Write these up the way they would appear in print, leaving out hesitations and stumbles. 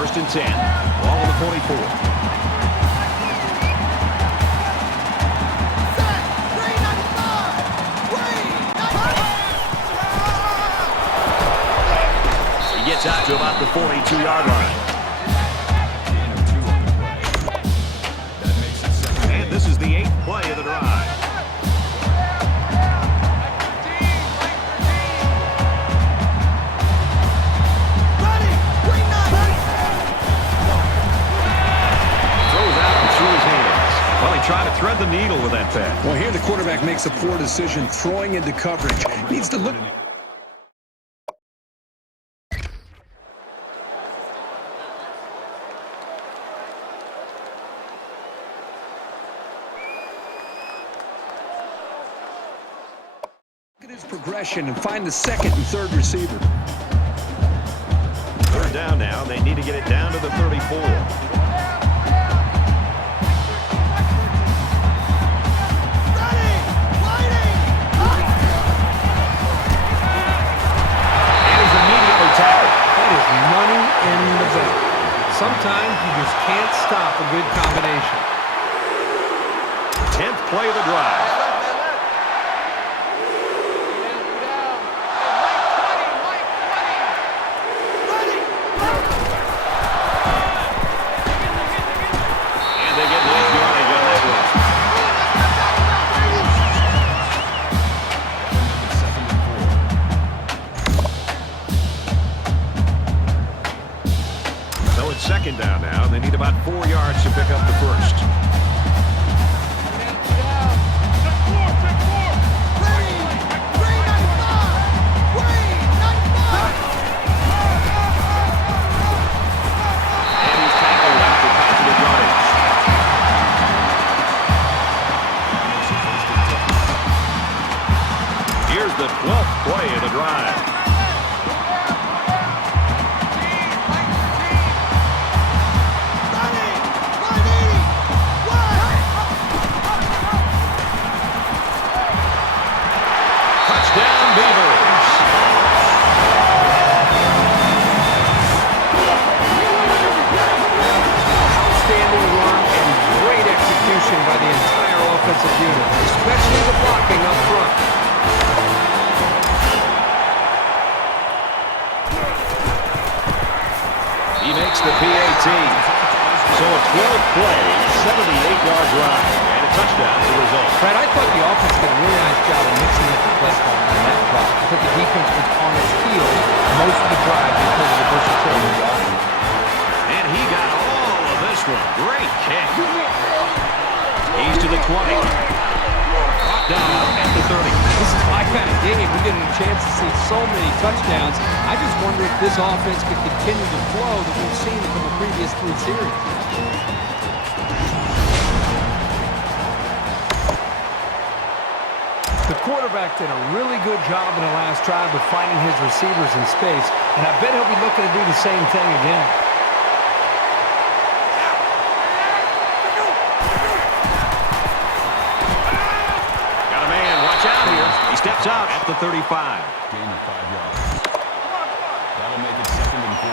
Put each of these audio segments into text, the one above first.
First and 10. Ball on the 44. He gets out to about the 42-yard line. And this is the 8th play of the drive. Trying to thread the needle with that pass. Well, here the quarterback makes a poor decision throwing into coverage. Needs to look. Look at his progression and find the second and third receiver. Third down now. They need to get it down to the 34. Sometimes you just can't stop a good combination. 10th play of the drive. And they get nice yardage on that one. Second down now. They need about 4 yards to pick up the first. And he's tackled after positive yardage. Here's the 12th play of the drive. By the entire offensive unit, especially the blocking up front. He makes the PAT. So a 12-play, 78-yard drive, and a touchdown as a result. Fred, I thought the offense did a really nice job of mixing up the play calling on that drive. I thought the defense was on its heels most of the drive because of the versatility of the offense. And he got all of this one. Great kick. He's to the 20. Brought down at the 30. This is my kind of game. We're getting a chance to see so many touchdowns. I just wonder if this offense could continue the flow that we've seen from the previous 3 series. The quarterback did a really good job in the last drive of finding his receivers in space, and I bet he'll be looking to do the same thing again. Steps out at the 35. Gain of 5 yards. That'll make it 2nd and 4.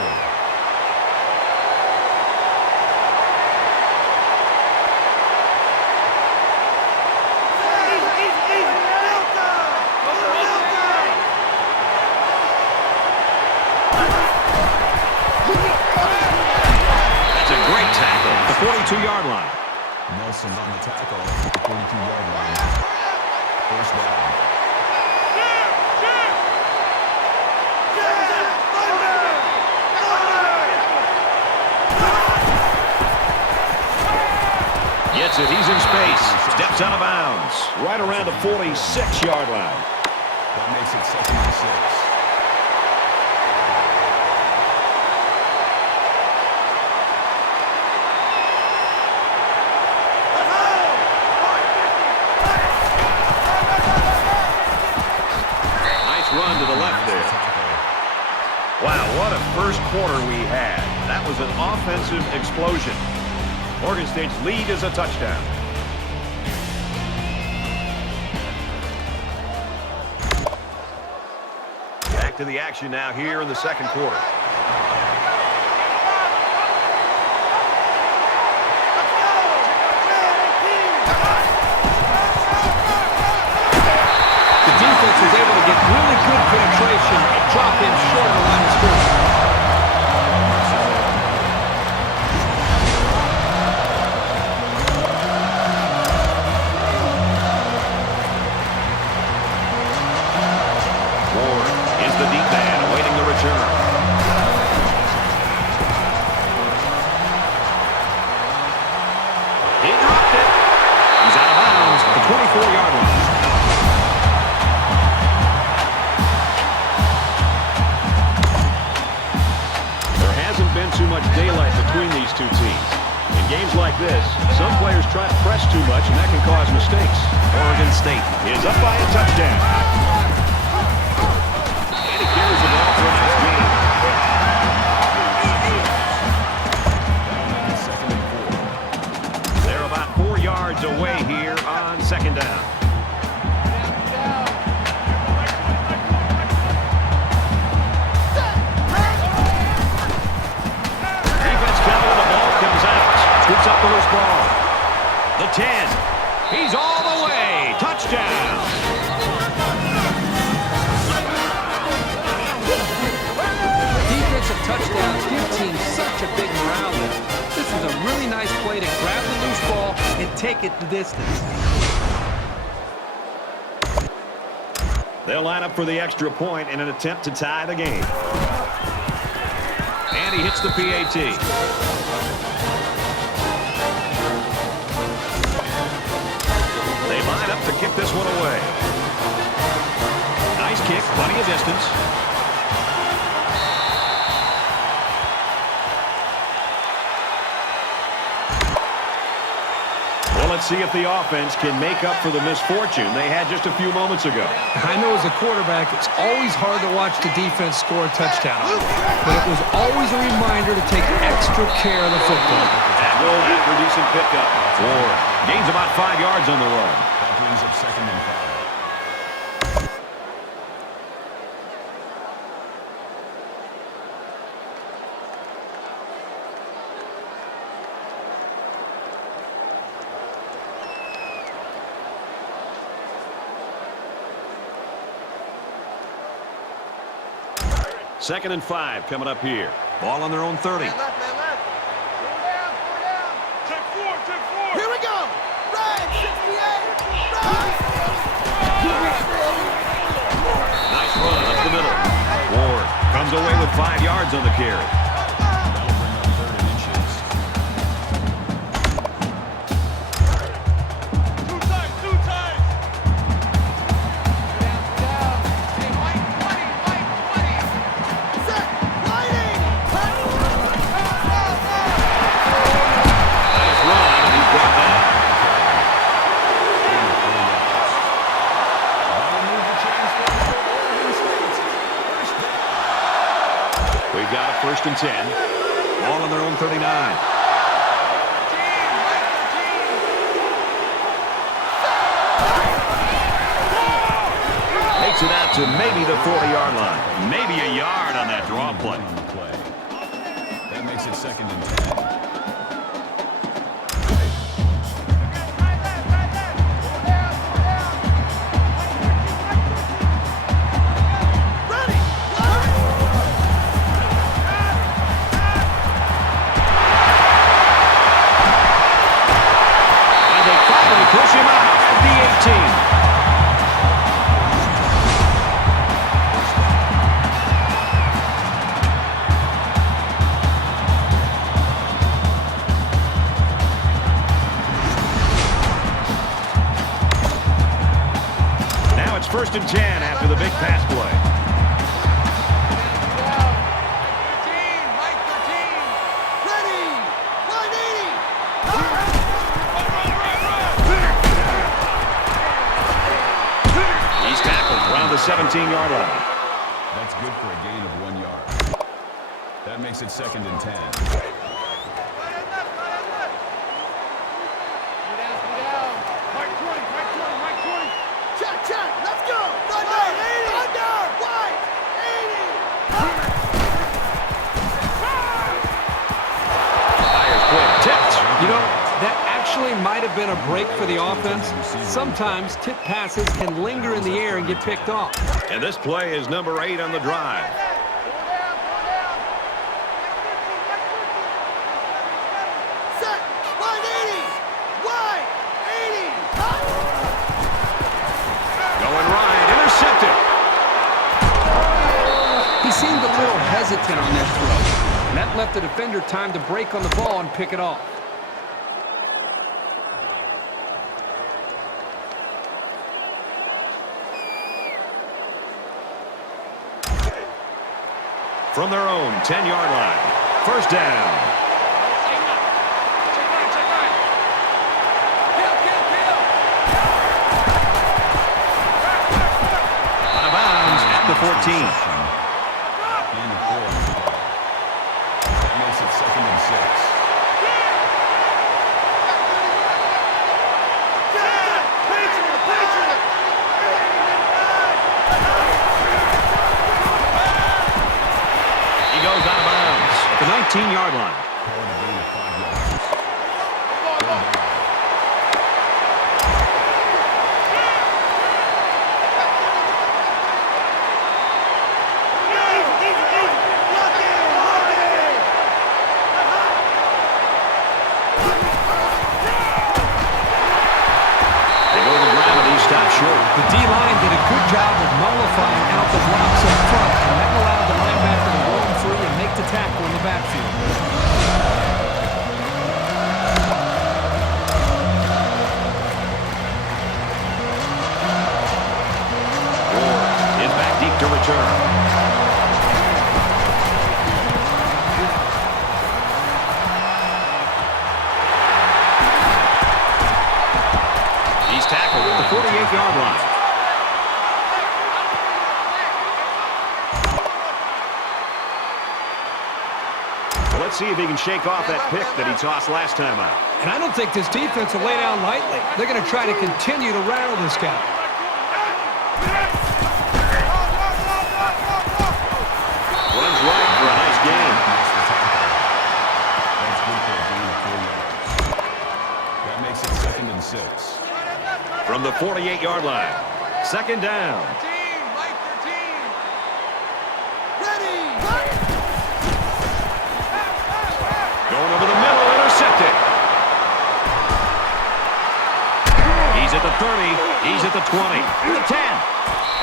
That's a great tackle. The 42-yard line. Nelson on the tackle at the 42-yard line. First down. Gets it. He's in space. Steps out of bounds. Right around the 46-yard line. That makes it 2nd and 6. Nice run to the left there. Wow, what a first quarter we had. That was an offensive explosion. Oregon State's lead is a touchdown. Back to the action now here in the second quarter. too much daylight between these two teams. In games like this, some players try to press too much, and that can cause mistakes. Oregon State is up by a touchdown. And he carries the ball for a nice gain. They're about 4 yards away here on second down. Defense counter, the ball comes out. Scoops up the loose ball. The 10. He's all the way. Touchdown. Defensive touchdowns give teams such a big morale lift. This is a really nice play to grab the loose ball and take it the distance. They'll line up for the extra point in an attempt to tie the game. And he hits the PAT. They line up to kick this one away. Nice kick, plenty of distance. Well, let's see if the offense can make up for the misfortune they had just a few moments ago. I know as a quarterback, it's always hard to watch the defense score a touchdown. But it was always a reminder to take extra care of the football. That goal after a decent pickup. Ford gains about 5 yards on the run. That brings up 2nd and 5. Second and 5 coming up here. Ball on their own 30. Man left. Go down. Check four. Here we go. Right, 68. Right. Nice run up the middle. Ward comes away with 5 yards on the carry. That'll bring up 3rd and inches. Two times. Hey, Mike 20. Set. Lighting. Nice run, and he's brought down. We've got a 1st and 10. Ball on their own 39. Makes it out to maybe the 40-yard line. Maybe a yard on that draw play. On the play. That makes it 2nd and 10. And they finally push him out at the 18. Now it's 1st and 10 after the big pass play. Mike 13. Ready. 180. He's tackled around the 17-yard line. That's good for a gain of 1 yard. That makes it 2nd and 10. Mike 20. Check. Let's go. Thunder. White. 80. Fires quick. Tipped. You know, that actually might have been a break for the offense. Sometimes tip passes can linger in the air and get picked off. And this play is number 8 on the drive. Set. 180. White. 80. Going right. Intercepted. He seemed a little hesitant on that throw. And that left the defender time to break on the ball and pick it off. From their own 10-yard line, First down. Out of bounds at the 14. And a 4 on the play. That makes it 2nd and 6. He goes out of bounds at the 19-yard line. Calling a gain of 5 yards. Third down. They go to the ground and he stops short. The D-line did a good job of nullifying out the blocks up front, and that allowed the linebacker to roam free and make the tackle in the backfield. Ward is back deep to return. He's tackled at the 48-yard line. Well, let's see if he can shake off that pick that he tossed last time out. And I don't think this defense will lay down lightly. They're going to try to continue to rattle this guy. Runs right for a nice gain. That's good for a gain of 4 yards. That makes it 2nd and 6. From the 48-yard line. Second down. Going over the middle, intercepted. He's at the 30. He's at the 20. The 10.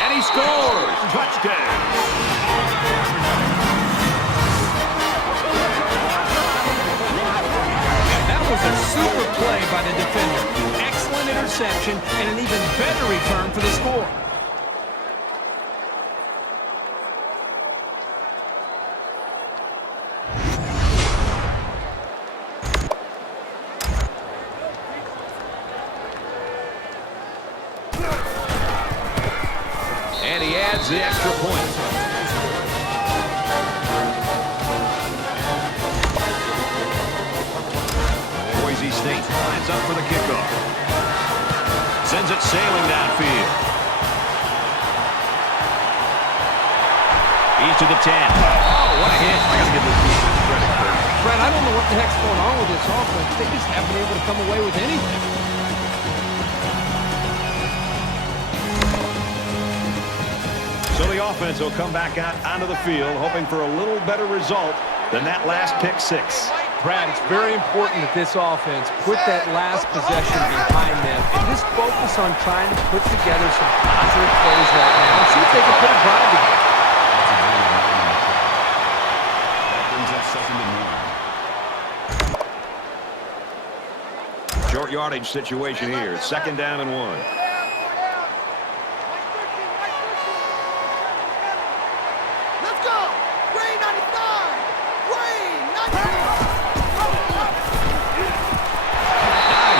And he scores. Touchdown. That was a super play by the defender. Excellent interception and an even better return for the score. And he adds the extra point. Boise State lines up for the kickoff. Sends it sailing downfield. He's to the 10. Oh, what a hit. I got to give this defense credit for it. Brad, I don't know what the heck's going on with this offense. They just haven't been able to come away with anything. So the offense will come back out onto the field, hoping for a little better result than that last pick six. Brad, it's very important that this offense put that last possession behind them and just focus on trying to put together some positive plays right now and see if they can put a drive together. That brings up 2nd and 1. Short yardage situation here. Second down and 1.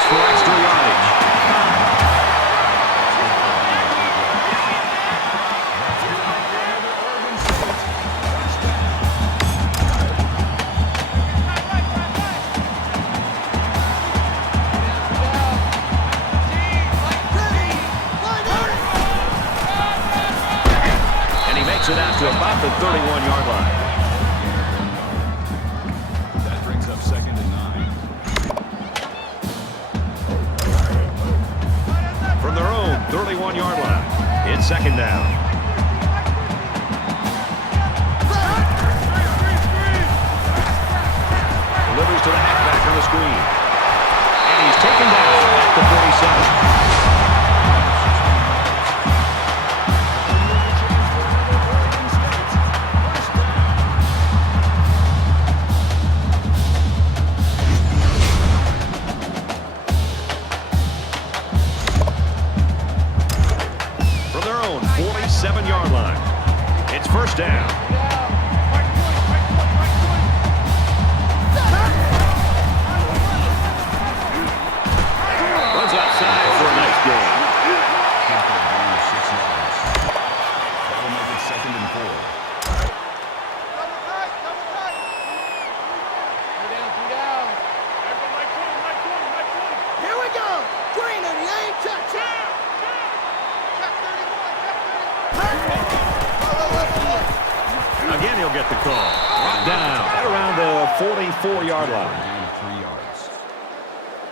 For extra yardage. And he makes it out to about the 31-yard line. That brings up 2nd and 9. From their own 31-yard line. It's second down. Delivers to the halfback on the screen. And he's taken down at the 47. get the call. Brought down at around the 44-yard line. Gain of 3 yards.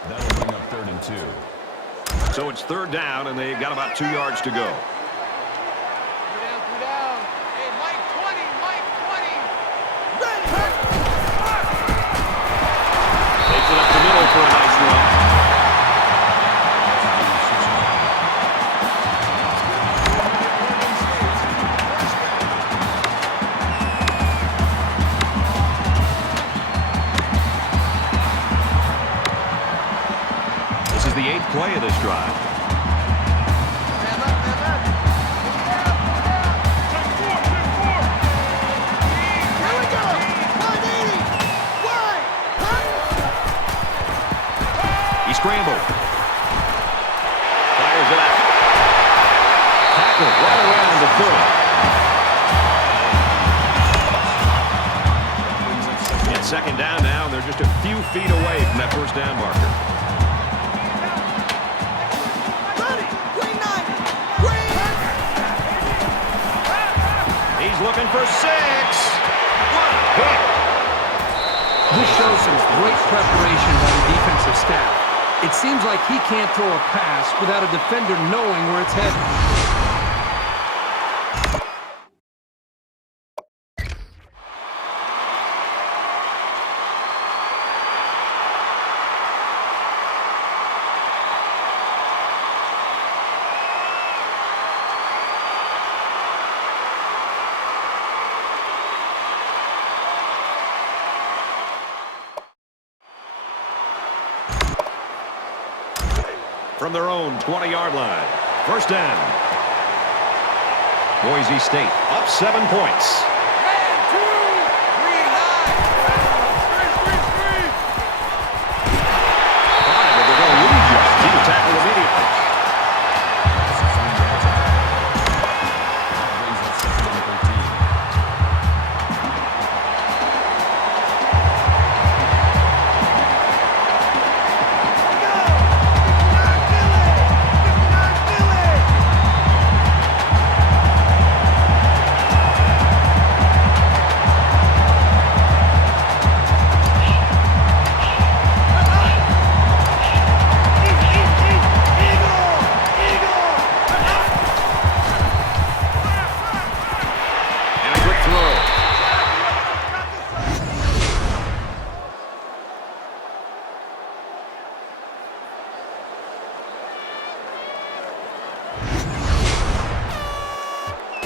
That'll bring up 3rd and 2. So it's 3rd down, and they've got about 2 yards to go. Hey, Mike 20, Mike 20. Takes it up the middle for a nice run. This is the 8th play of this drive. Here we go. 180. Wide. He scrambled. Fires it out. Tackled right around the 30. It's 2nd down now, and they're just a few feet away from that 1st down marker. Ready. Green 9. Green. He's looking for 6. What a hit. This shows some great preparation by the defensive staff. It seems like he can't throw a pass without a defender knowing where it's headed. From their own 20-yard line. 1st down. Boise State up 7 points. Fine, but they're going to lose yards. He was tackled immediately. That brings up 2nd and 13. And a good throw.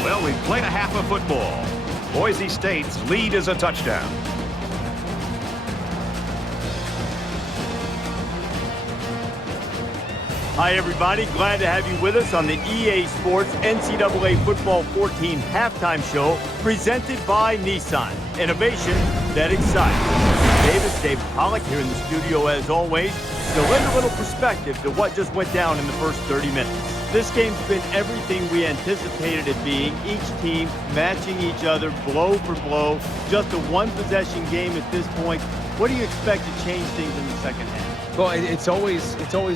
Well, we've played a half of football. Boise State's lead is a touchdown. Hi, everybody. Glad to have you with us on the EA Sports NCAA Football 14 halftime show presented by Nissan. Innovation that excites. David Pollock here in the studio as always to lend a little perspective to what just went down in the first 30 minutes. This game's been everything we anticipated it being. Each team matching each other blow for blow. Just a one-possession game at this point. What do you expect to change things in the second half? Well, it's always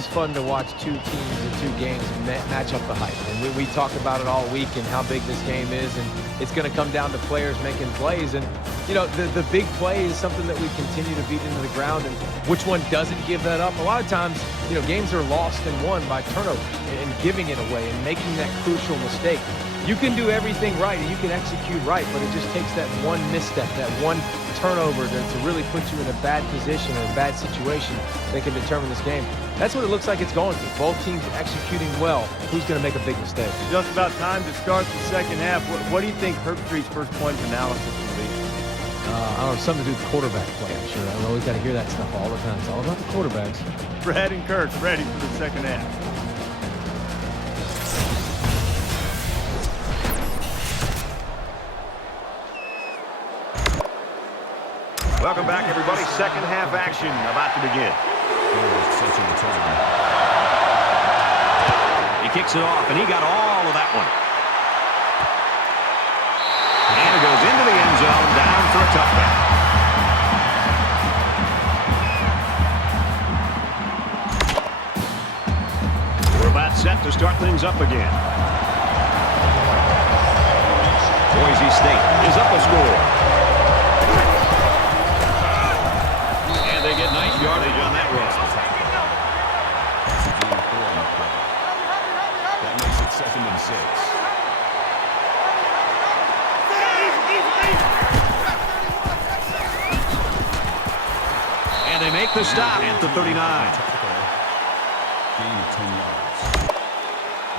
fun to watch 2 teams in 2 games match up the hype. And we talked about it all week and how big this game is, and it's going to come down to players making plays. And you know, the big play is something that we continue to beat into the ground. And which one doesn't give that up? A lot of times, you know, games are lost and won by turnovers and giving it away and making that crucial mistake. You can do everything right and you can execute right, but it just takes that one misstep, that one turnover to really put you in a bad position or a bad situation that can determine this game. That's what it looks like it's going to. Both teams executing well. Who's going to make a big mistake? Just about time to start the second half. What do you think Herbstreit's first point of analysis will be? I don't know, something to do with quarterback play, I'm sure. I always got to hear that stuff all the time. It's all about the quarterbacks. Brad and Kirk ready for the second half. Welcome back, everybody. Second half action about to begin. Such a return. He kicks it off, and he got all of that one. And it goes into the end zone, down for a touchback. We're about set to start things up again. Boise State is up a score. make the stop at the 39. Gain of 10 yards.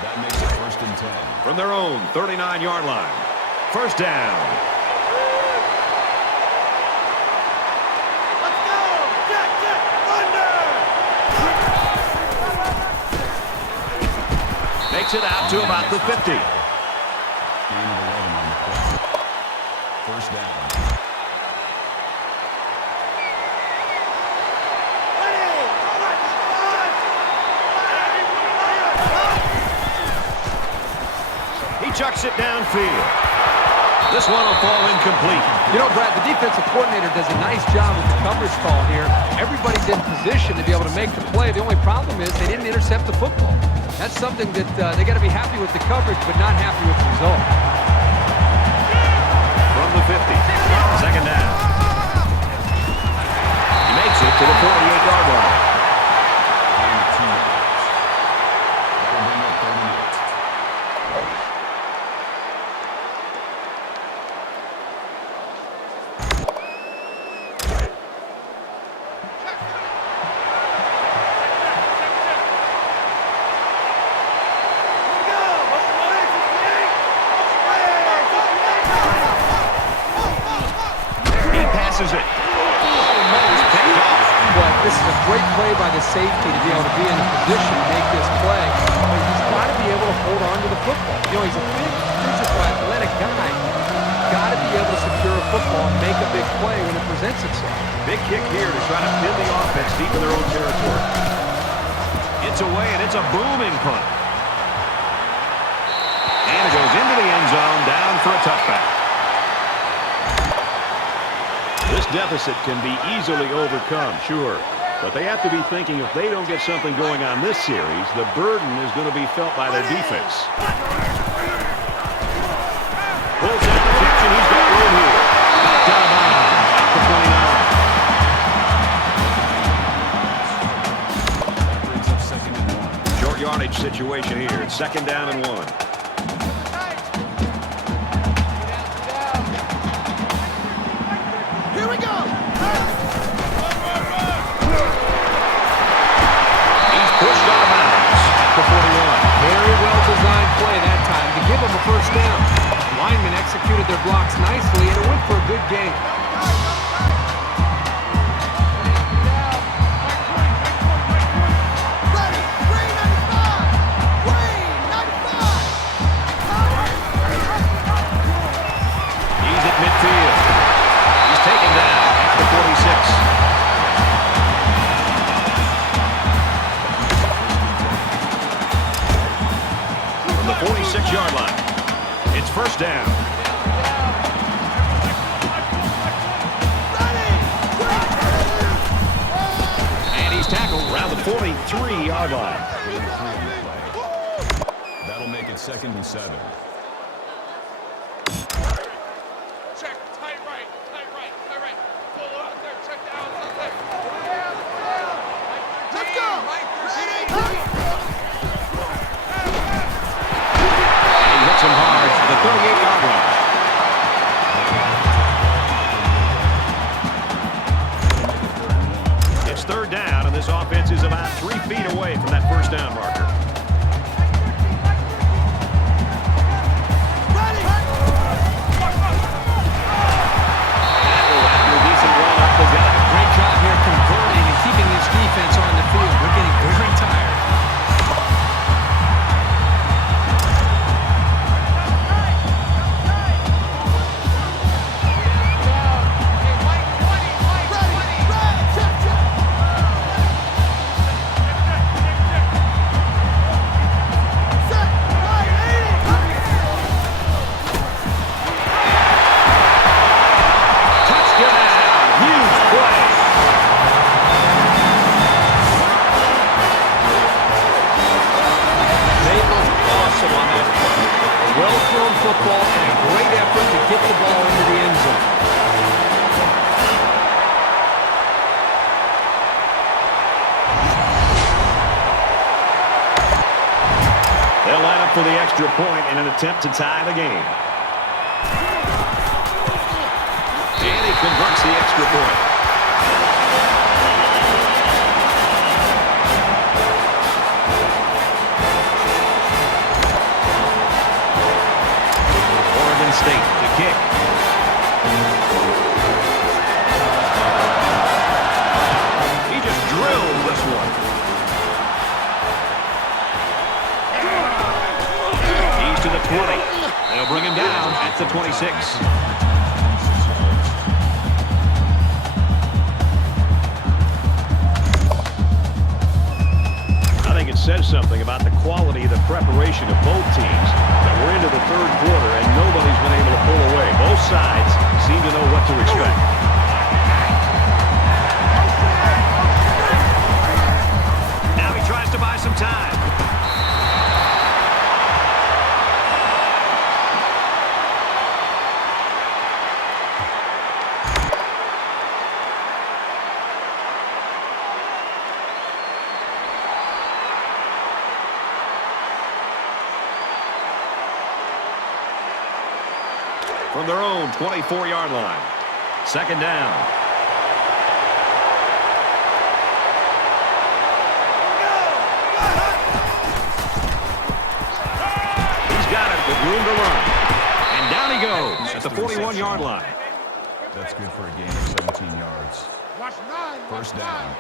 That makes it 1st and 10. From their own 39-yard line. First down. Let's go! Check, thunder! Makes it out to about the 50. Gain of 11 on the play. First down. He chucks it downfield. This one will fall incomplete. You know, Brad, the defensive coordinator does a nice job with the coverage call here. Everybody's in position to be able to make the play. The only problem is they didn't intercept the football. That's something that they got to be happy with the coverage, but not happy with the result. From the 50. Second down. He makes it to the 48-yard line. Gain of 2 yards. That'll bring up 3rd and 8. It. But this is a great play by the safety to be able to be in a position to make this play. But he's got to be able to hold on to the football. You know, he's a big, physical, athletic guy. Got to be able to secure a football and make a big play when it presents itself. Big kick here to try to pin the offense deep in their own territory. It's away, and it's a booming punt. And it goes into the end zone, down for a touchback. This deficit can be easily overcome, sure. But they have to be thinking if they don't get something going on this series, the burden is going to be felt by their defense. Pulls down the catch, and he's got room here. Knocked out of bounds at the 29. Brings up 2nd and 1. Short yardage situation here. It's 2nd down and 1. First down. Linemen executed their blocks nicely, and it went for a good game. Ready! Green 95! Green 95! He's at midfield. He's taken down at the 46. From the 46-yard line. It's first down. And he's tackled around the 43-yard line. That'll make it 2nd and 7. Check, tight right. Pull out there, check the outside there. Let's go! Hits him hard to the 38-yard line. It's 3rd down, and this offense is about 3 feet away from that first down marker. After a decent run up the gut. Great job here converting and keeping this defense on the field. They're getting very tired. Football and a great effort to get the ball into the end zone. They'll line up for the extra point in an attempt to tie the game. And he converts the extra point. 26. I think it says something about the quality of the preparation of both teams that we're into the third quarter and nobody's been able to pull away. Both sides seem to know what to expect. Now he tries to buy some time. From their own 24-yard line. Second down. He's got it with room to run. And down he goes at the 41-yard line. That's good for a gain of 17 yards. Watch 9. First down.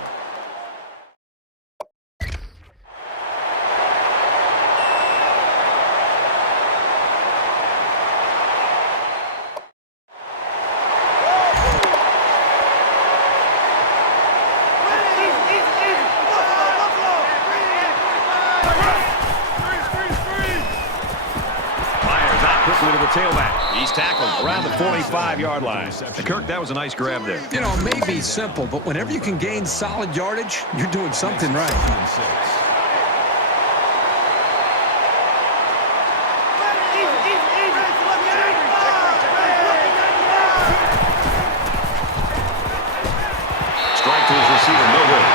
Quickly to the tailback. He's tackled around the 45-yard line. Kirk, that was a nice grab there. You know, it may be simple, but whenever you can gain solid yardage, you're doing something right. Strike to his receiver, no good.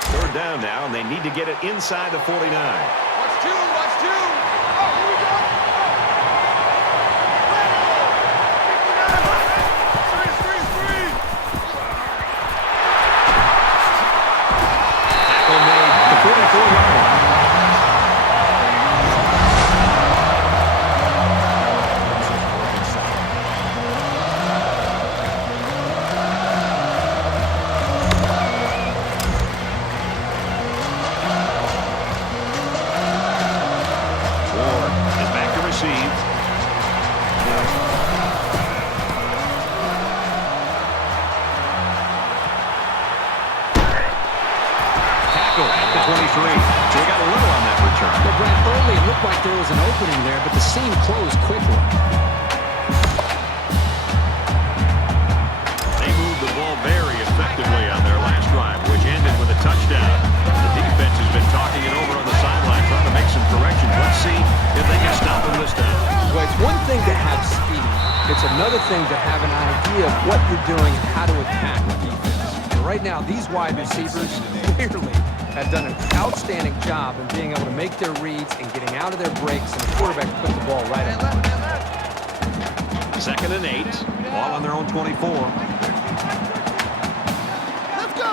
Third down now, and they need to get it inside the 49. Watch 2. Watch 2. Oh, here we go. Tackle made at the 44-yard line. At the 23. So we got a little on that return. Well, Brent, early it looked like there was an opening there, but the seam closed quickly. They moved the ball very effectively on their last drive, which ended with a touchdown. The defense has been talking it over on the sideline, trying to make some corrections. Let's see if they can stop them this time. Well, it's one thing to have speed. It's another thing to have an idea of what you're doing and how to attack the defense. And right now, these wide receivers clearly have done an outstanding job in being able to make their reads and getting out of their breaks, and the quarterback put the ball right up. 2nd and 8. Ball on their own 24. Let's go.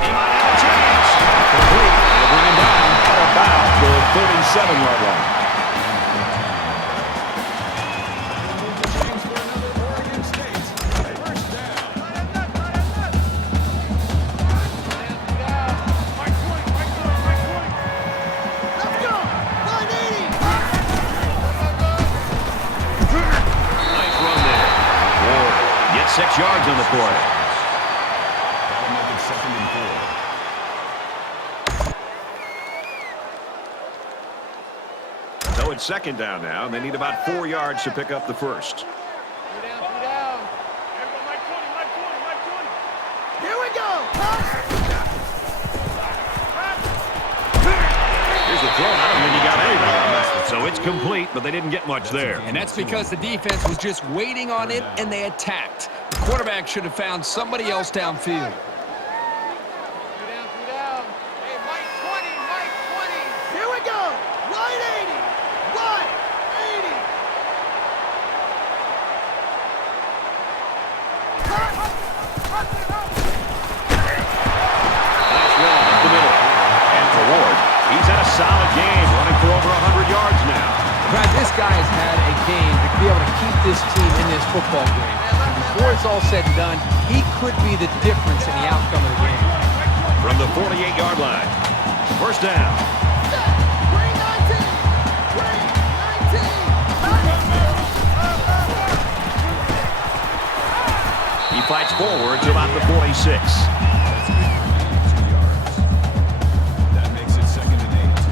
He might have a chance. Complete. They'll bring him down at about the 37-yard line. Nice run there. Ward gets 6 yards on the play. That'll make it 2nd and 4. So it's 2nd down now, and they need about 4 yards to pick up the first. Here we go. Here's the throw. I don't think he got anything on that. So it's complete, but they didn't get much there. And that's because the defense was just waiting on it, and they attacked. The quarterback should have found somebody else downfield. Hey, Mike 20, Mike 20. Here we go. Right 80. Right 80. Nice run up the middle. And for Ward, he's had a solid game, running for over 100 yards now. Brad, this guy has had a game to be able to keep this team in this football game. And before it's all said and done, he could be the difference in the outcome of the game. From the 48-yard line. First down. Green 19. Green 19. He fights forward to about the 46. That's good for 2 yards. That makes it 2nd and 8.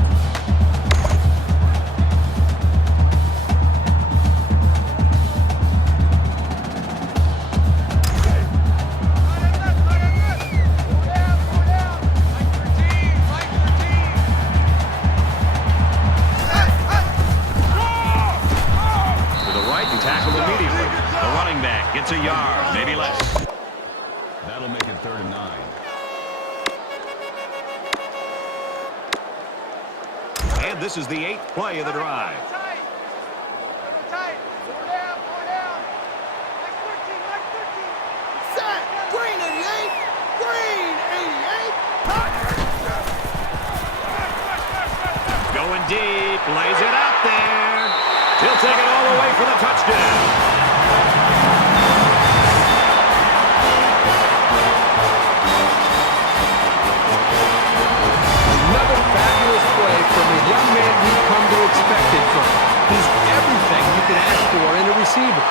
To the right and tackled immediately. The running back gets a yard, maybe less. That'll make it 3rd and 9. And this is the 8th play of the drive. Set. Green 88. Green 88. Going deep, lays it out there. He'll take it all the way for the touchdown. Another fabulous play from a young man we've come to expect it from. He's everything you can ask for in a receiver.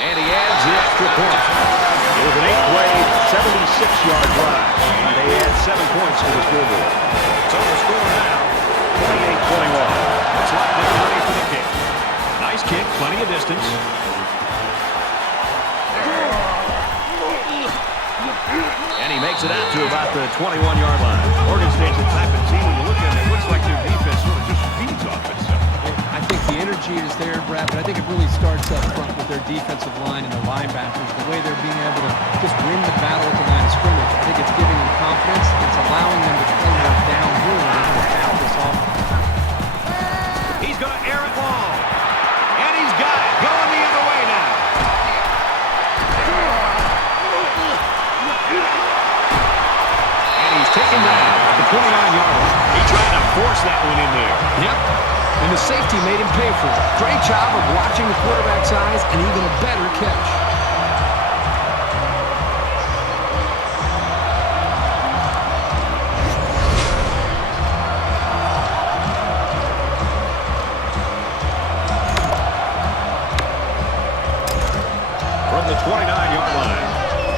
And he adds the extra point. It was an 8-play, 76-yard drive. And they add 7 points to the scoreboard. So the score now, 28-21. Looks like they're ready for the kick. Nice kick, plenty of distance. And he makes it out to about the 21-yard line. Oregon State's a type of team, when you look at it, it looks like their defense sort of just feeds off itself. I think the energy is there, Brad, but I think it really starts up front with their defensive line and the linebackers, the way they're being able to just win the battle at the line of scrimmage. I think it's giving them confidence. It's allowing them to play more downhill and able to pass this offense. He's going to air it long. And he's got it. Going the other way now. And he's taken down at the 29-yard line. He tried to force that one in there. Yep. And the safety made him pay for it. Great job of watching the quarterback's eyes and even a better catch. From the 29-yard line.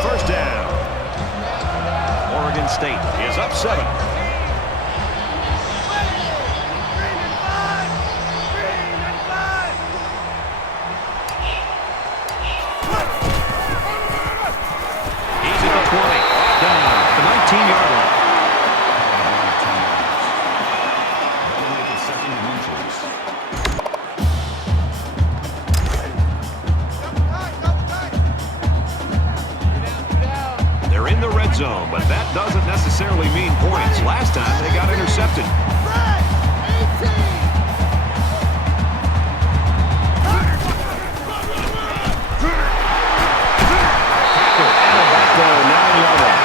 First down. Oregon State is up 7. He's at the 20. Down at the 19-yard line. That'll make it 2nd and inches. They're in the red zone, but that doesn't necessarily mean points. Last time they got intercepted. Red 18. Back to the 9-yard line.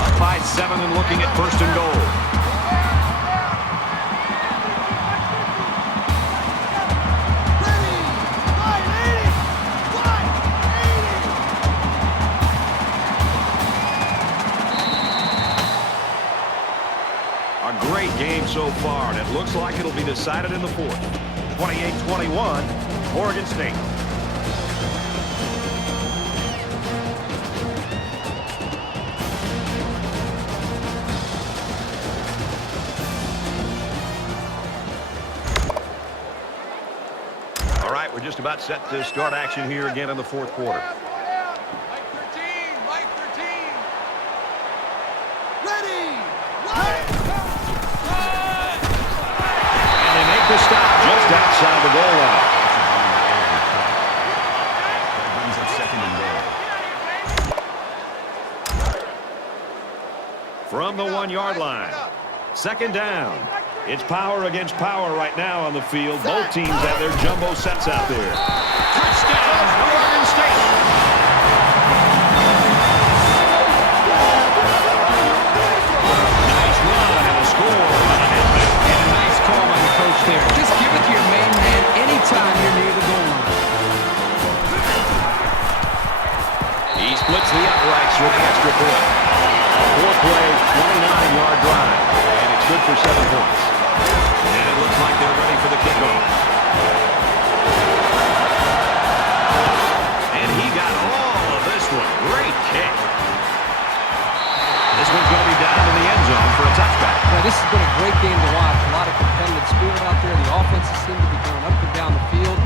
Up by 7 and looking at 1st and goal. Ready. Line 80. Line 80. A great game so far, and it looks like it'll be decided in the 4th. 28-21, Oregon State. All right, we're just about set to start action here again in the 4th quarter. Mike 13. Mike 13. Ready. Line. And they make the stop just outside the goal line. That brings up 2nd and goal. From the 1-yard line. 2nd down. It's power against power right now on the field. Both teams have their jumbo sets out there. Touchdown, Oregon State. Nice run and a score on a headback. And a nice call by the coach there. Just give it to your main man anytime you're near the goal line. He splits the uprights for the extra point. A 4-play, 29-yard drive. And it's good for 7 points. And it looks like they're ready for the kickoff. And he got all of this one. Great kick. This one's going to be down in the end zone for a touchback. Now, this has been a great game to watch. A lot of competitive spirit out there. The offenses seem to be going up and down the field.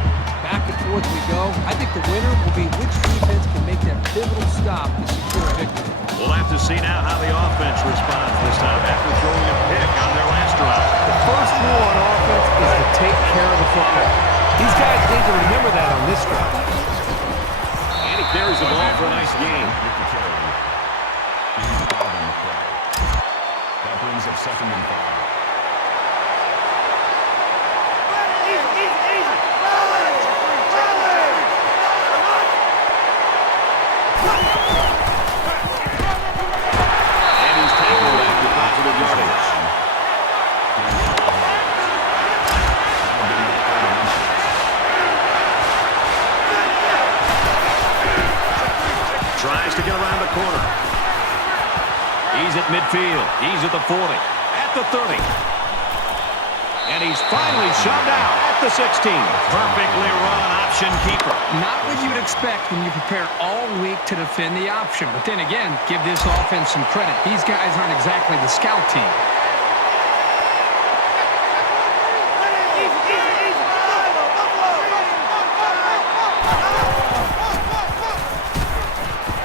Back and forth we go. I think the winner will be which defense can make that pivotal stop to secure a victory. We'll have to see now how the offense responds this time after throwing a pick on their last drive. The first rule on offense is to take care of the football. These guys need to remember that on this drive. And he carries the ball for a nice gain. That brings up 2nd and 5. Tries to get around the corner. He's at midfield. He's at the 40. At the 30. And he's finally shoved out at the 16. Perfectly run option keeper. Not what you'd expect when you prepare all week to defend the option. But then again, give this offense some credit. These guys aren't exactly the scout team.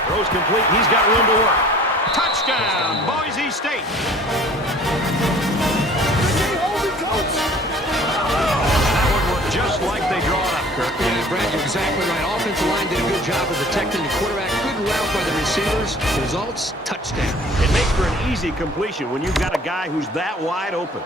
Throws complete. He's got room to work. Touchdown, Boise State. That one worked just like they draw it up, Kirk. Yeah, Brad, you're exactly right. Offensive line did a good job of protecting the quarterback. Good route by the receivers. Results, touchdown. It makes for an easy completion when you've got a guy who's that wide open.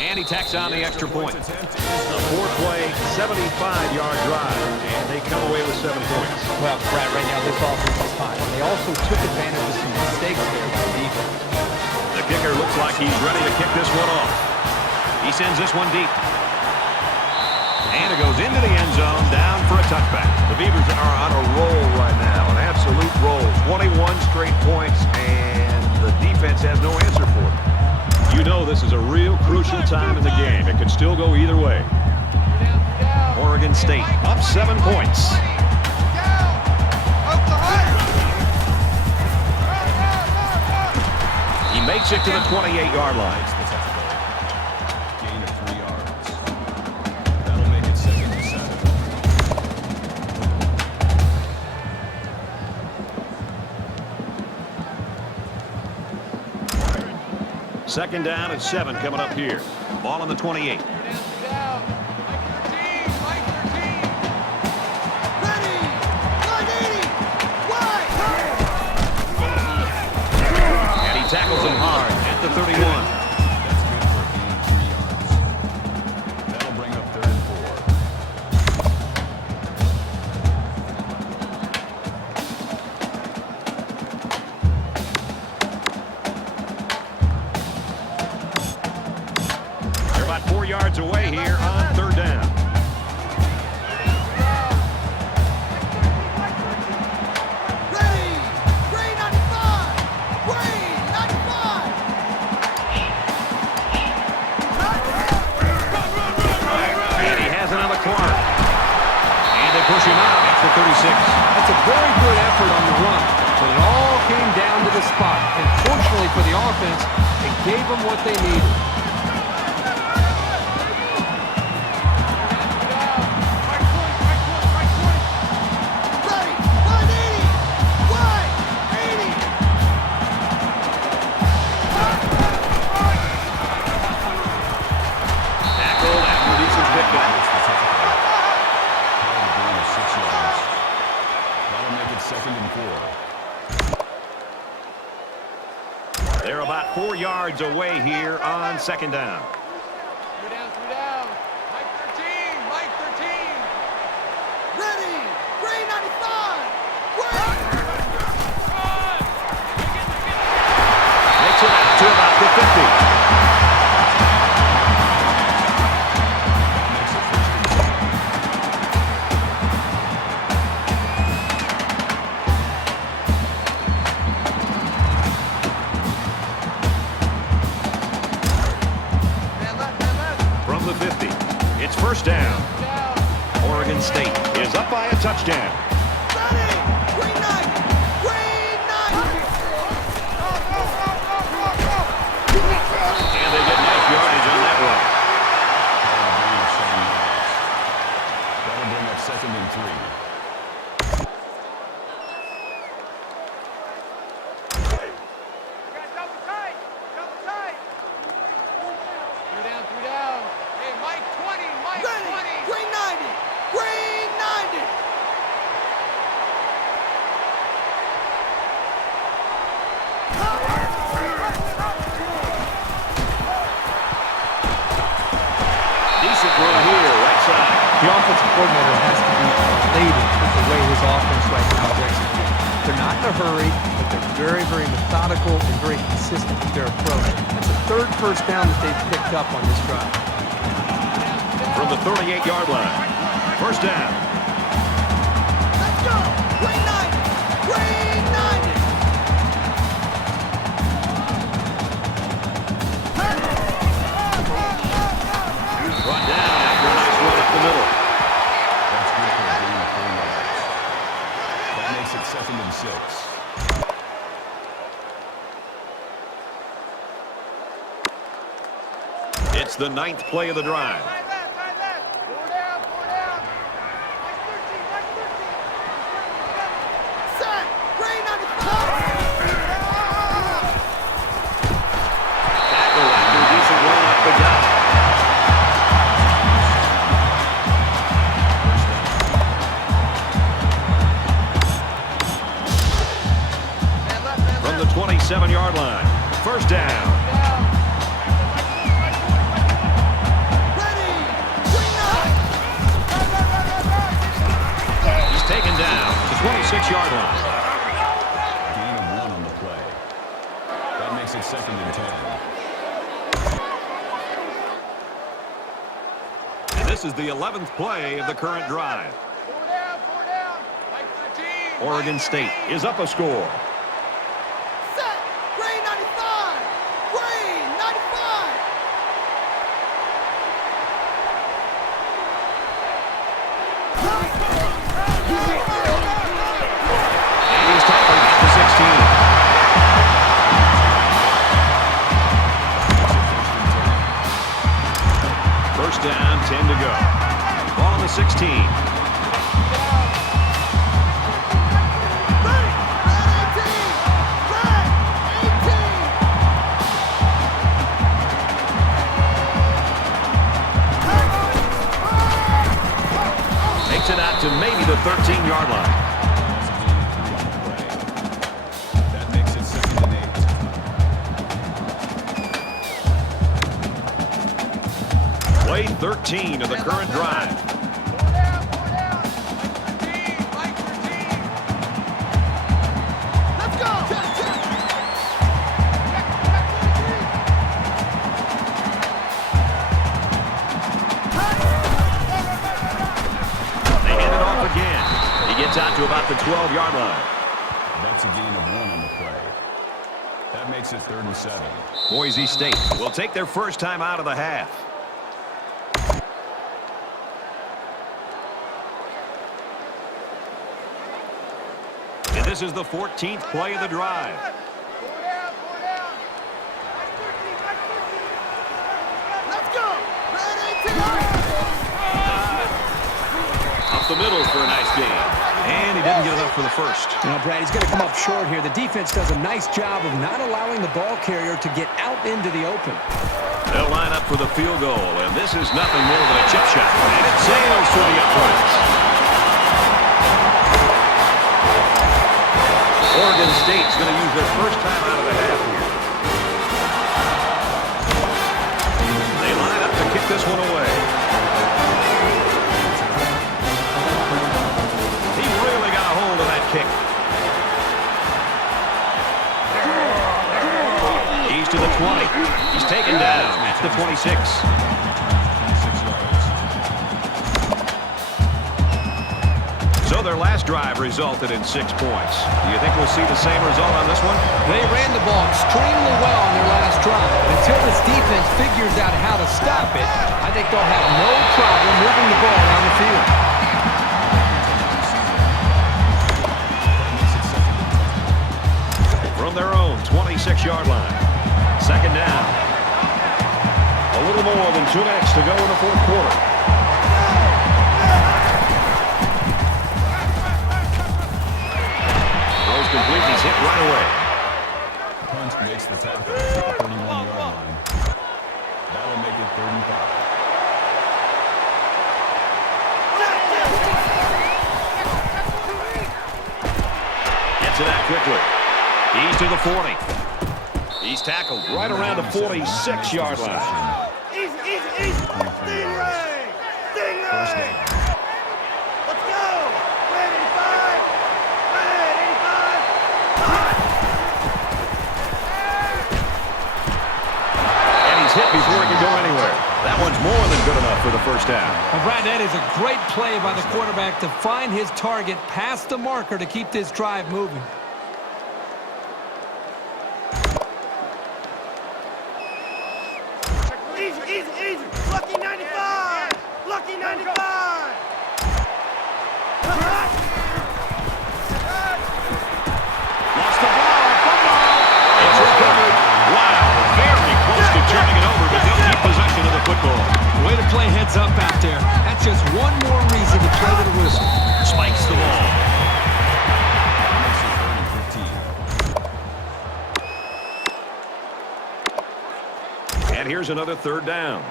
And he tacks on the extra point. A 4-play, 75-yard drive, and they come away with 7 points. Well, Brad, right now this offense is hot. They also took advantage of some mistakes there by the defense. The kicker looks like he's ready to kick this one off. He sends this one deep. And it goes into the end zone, down for a touchback. The Beavers are on a roll right now, an absolute roll. 21 straight points, and the defense has no answer for it. You know this is a real crucial time in the game. It can still go either way. Oregon State up 7 points. He makes it to the 28-yard line. Gain of 3 yards. That'll make it 2nd and 7. Second down and 7 coming up here. Ball on the 28. And he tackles him hard at the 31. That's good for a gain of 3 yards. That'll bring up 3rd and 4. They're about 4 yards away here on 3rd down. Push him out at the 36. That's a very good effort on the run, but it all came down to the spot. And fortunately for the offense, it gave them what they needed. 4. They're about 4 yards away here on second down. Three down. Mike 13. Ready. Green 95. Green. Makes it out to about the 50. From the 50, it's first down. Oregon State is up by a touchdown. Ready. Green 90. Green 90. And they get nice yardage on that run. That'll bring up 2nd and 3. Three down. Hey, Mike 20. Ready. Green 90. Green 90. Decent run here, right side. The offensive coordinator has to be elated with the way his offense right now is executing. They're not in a hurry, but they're very, very methodical and very consistent with their approach. That's the 3rd first down that they've picked up on this drive. From the 38-yard line. First down. Let's go. Green 90. Green 90. Brought down after a nice run up the middle. That's good for a gain of 4 yards. That makes it 2nd and 6. It's the 9th play of the drive. Set. Green 95. Tackle after a decent run up the gut. From the 27-yard line. First down. Ready. Green 90. He's taken down to the 26-yard line. Gain of 1 on the play. That makes it 2nd and 10. And this is the 11th play of the current drive. Four down. Mike 13. Oregon State is up a score. Set. Green 95. Green 95. And he's tackled at the 16. First down, 10 to go. Ball on the 16. Ready. Red 18. Red 18. Makes it out to maybe the 13-yard line. That makes it 2nd and 8. Play 13 of the current drive. Four down. Mike 13. Let's go. They hand it off again. He gets out to about the 12-yard line. That's a gain of 1 on the play. That makes it 3rd and 7. Boise State will take their first time out of the half. And this is the 14th play of the drive. Four down. Mike 13. Let's go. Red 18. Up the middle for a nice gain. And he didn't get enough for the first. You know, Brad, he's going to come up short here. The defense does a nice job of not allowing the ball carrier to get out into the open. They'll line up for the field goal, and this is nothing more than a chip shot. And it sails to the uprights. State's going to use their first time out of the half here. They line up to kick this one away. He really got a hold of that kick. He's to the 20. He's taken down at the 26. So their last drive resulted in 6 points. Do you think we'll see the same result on this one? They ran the ball extremely well on their last drive. Until this defense figures out how to stop it, I think they'll have no problem moving the ball down the field. From their own 26-yard line. Second down. A little more than 2 minutes to go in the fourth quarter. Complete. He's hit right away. Punch makes the tackle at the 31-yard line. That'll make it 35. Gets it out quickly. He's to the 40. He's tackled right around the 46-yard line. Easy, easy, easy. Stingray! Stingray! First down. Let's go! Red 85! Red 85! And he's hit before he can go anywhere. That one's more than good enough for the first down. Well, Brad, that is a great play by the quarterback to find his target past the marker to keep this drive moving. Easy, easy, easy! Lucky 95! Lucky 95! Lost the ball. It's recovered. Wow. Very close to turning it over, but they'll keep possession of the football. Way to play heads up out there. That's just one more reason to play to the whistle. Spikes the ball. And here's another third down.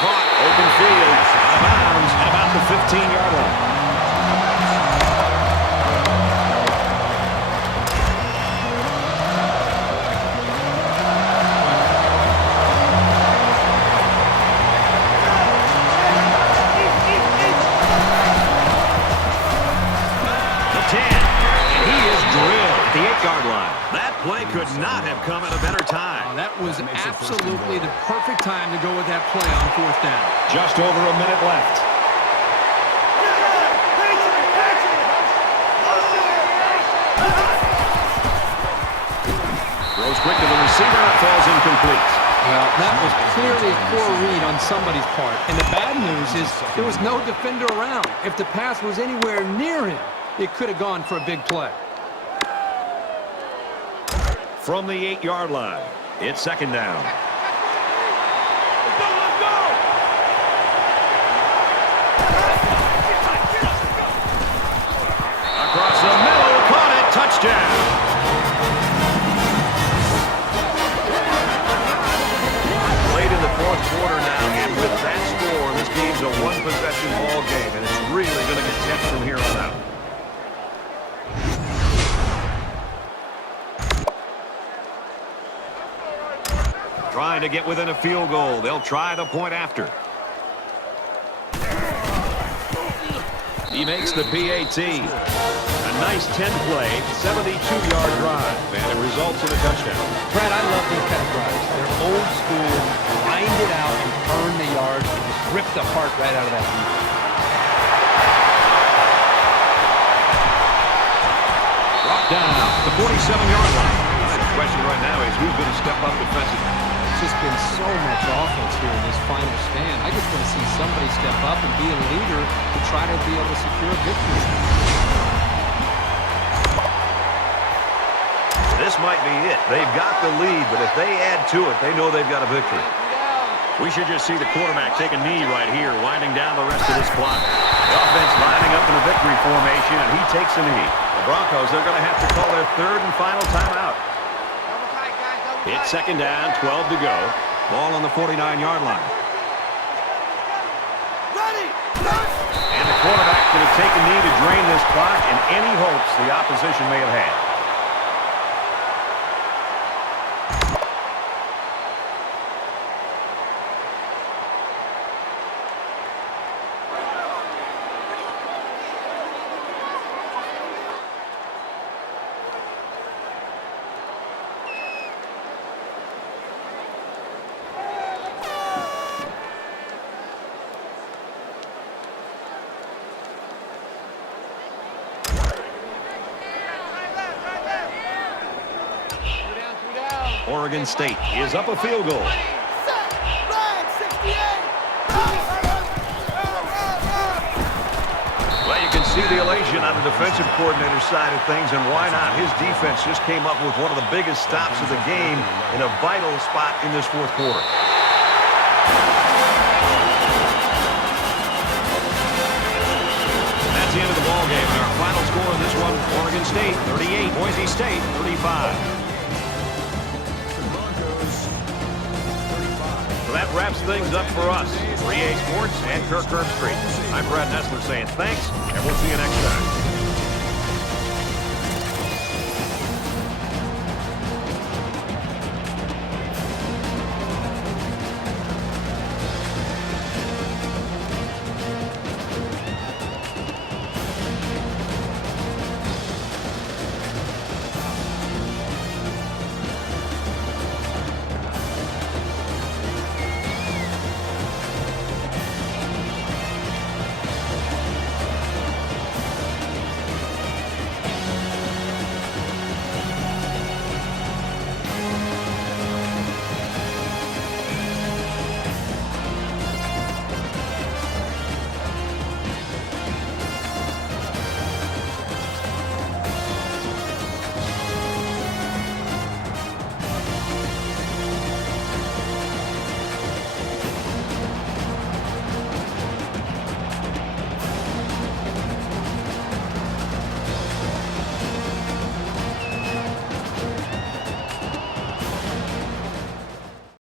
Caught, open field, out of bounds at about the 15-yard line. The 8-yard line. That play could not have come at a better time. That was absolutely the perfect time to go with that play on fourth down. Just over a minute left. Throws quick to the receiver. It falls incomplete. Well, that was clearly a poor read on somebody's part. And the bad news is there was no defender around. If the pass was anywhere near him, it could have gone for a big play. From the 8-yard line, it's second down. Let's go, let's go! Across the middle, caught it, touchdown. Late in the fourth quarter now, and with that score, this game's a one-possession ball game, and it's really going to get tense from here on out. Trying to get within a field goal. They'll try the point after. He makes the PAT. A nice 10-play, 72-yard drive, and it results in a touchdown. Brad, I love these kind of drives. They're old school, grind it out and earn the yards and just rip the heart right out of that defense. Brought down the 47-yard line. The question right now is who's going to step up defensively. It's just been so much offense here in this final stand. I just want to see somebody step up and be a leader to try to be able to secure a victory. This might be it. They've got the lead, but if they add to it, they know they've got a victory. We should just see the quarterback take a knee right here, winding down the rest of this clock. The offense lining up in a victory formation, and he takes a knee. The Broncos, they're going to have to call their third and final timeout. Double tight, guys, double It's second down, 12 to go. Ball on the 49-yard line. Ready. And the quarterback going to take a knee to drain this clock and any hopes the opposition may have had. Oregon State is up a field goal. Set. Red 68. Well, you can see the elation on the defensive coordinator's side of things, and why not? His defense just came up with one of the biggest stops of the game in a vital spot in this fourth quarter. That's the end of the ball game. And our final score in this one, Oregon State 38, Boise State 35. So that wraps things up for us. For EA Sports and Kirk Herbstreit. I'm Brad Nessler saying thanks, and we'll see you next time.